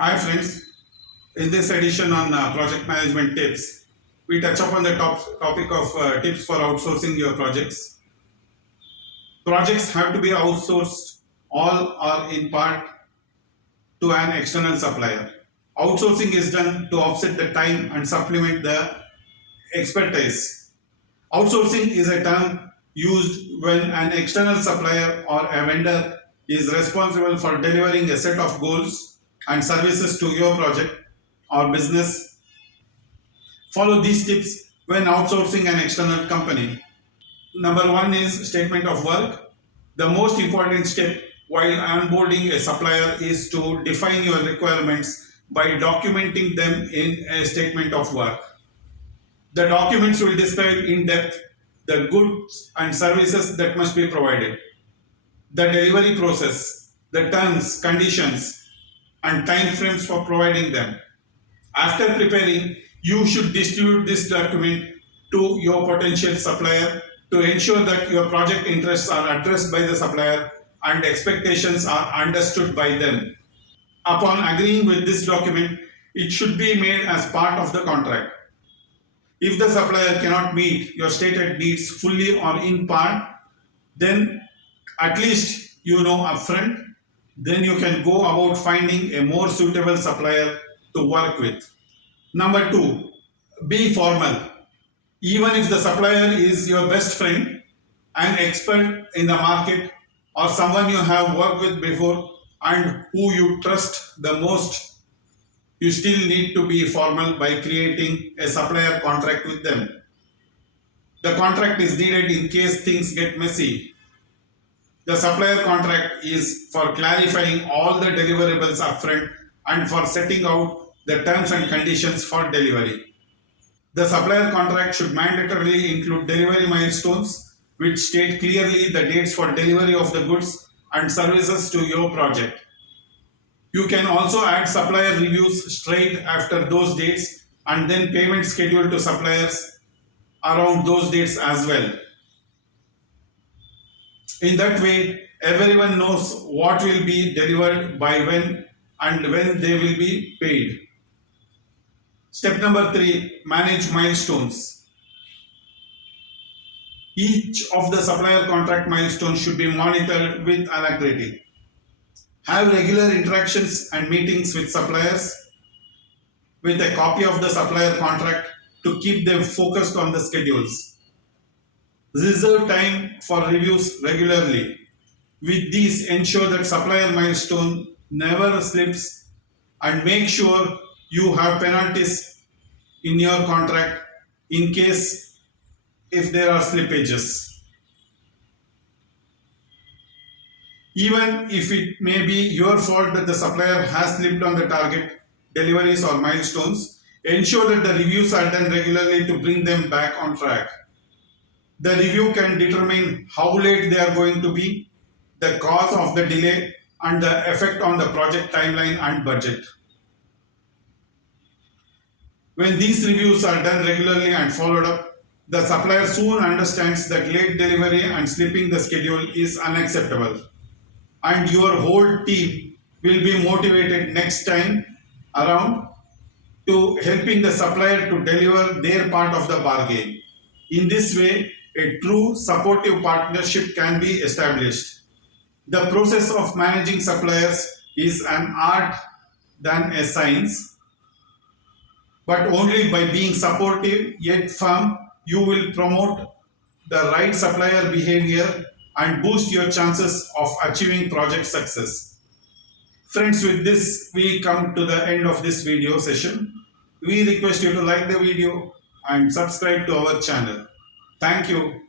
Hi friends, in this edition on project management tips, we touch upon the topic of tips for outsourcing your projects. Projects have to be outsourced all or in part to an external supplier. Outsourcing is done to offset the time and supplement the expertise. Outsourcing is a term used when an external supplier or a vendor is responsible for delivering a set of goals and services to your project or business. Follow these tips when outsourcing an external company. Number one is statement of work. The most important step while onboarding a supplier is to define your requirements by documenting them in a statement of work. The documents will describe in depth the goods and services that must be provided, the delivery process, the terms, conditions, and time frames for providing them. After preparing, you should distribute this document to your potential supplier to ensure that your project interests are addressed by the supplier and expectations are understood by them. Upon agreeing with this document, it should be made as part of the contract. If the supplier cannot meet your stated needs fully or in part, then at least you know upfront, then you can go about finding a more suitable supplier to work with. Number two, be formal. Even if the supplier is your best friend, an expert in the market, or someone you have worked with before and who you trust the most, you still need to be formal by creating a supplier contract with them. The contract is needed in case things get messy. The supplier contract is for clarifying all the deliverables upfront and for setting out the terms and conditions for delivery. The supplier contract should mandatorily include delivery milestones, which state clearly the dates for delivery of the goods and services to your project. You can also add supplier reviews straight after those dates and then payment schedule to suppliers around those dates as well. In that way, everyone knows what will be delivered by when and when they will be paid. Step number three, manage milestones. Each of the supplier contract milestones should be monitored with alacrity. Have regular interactions and meetings with suppliers with a copy of the supplier contract to keep them focused on the schedules. Reserve time for reviews regularly. With these, ensure that supplier milestone never slips and make sure you have penalties in your contract in case if there are slippages. Even if it may be your fault that the supplier has slipped on the target deliveries or milestones, ensure that the reviews are done regularly to bring them back on track. The review can determine how late they are going to be, the cause of the delay, and the effect on the project timeline and budget. When these reviews are done regularly and followed up, the supplier soon understands that late delivery and slipping the schedule is unacceptable, and your whole team will be motivated next time around to helping the supplier to deliver their part of the bargain. In this way, a true supportive partnership can be established. The process of managing suppliers is an art than a science, but only by being supportive yet firm, you will promote the right supplier behavior and boost your chances of achieving project success. Friends, with this, we come to the end of this video session. We request you to like the video and subscribe to our channel. Thank you.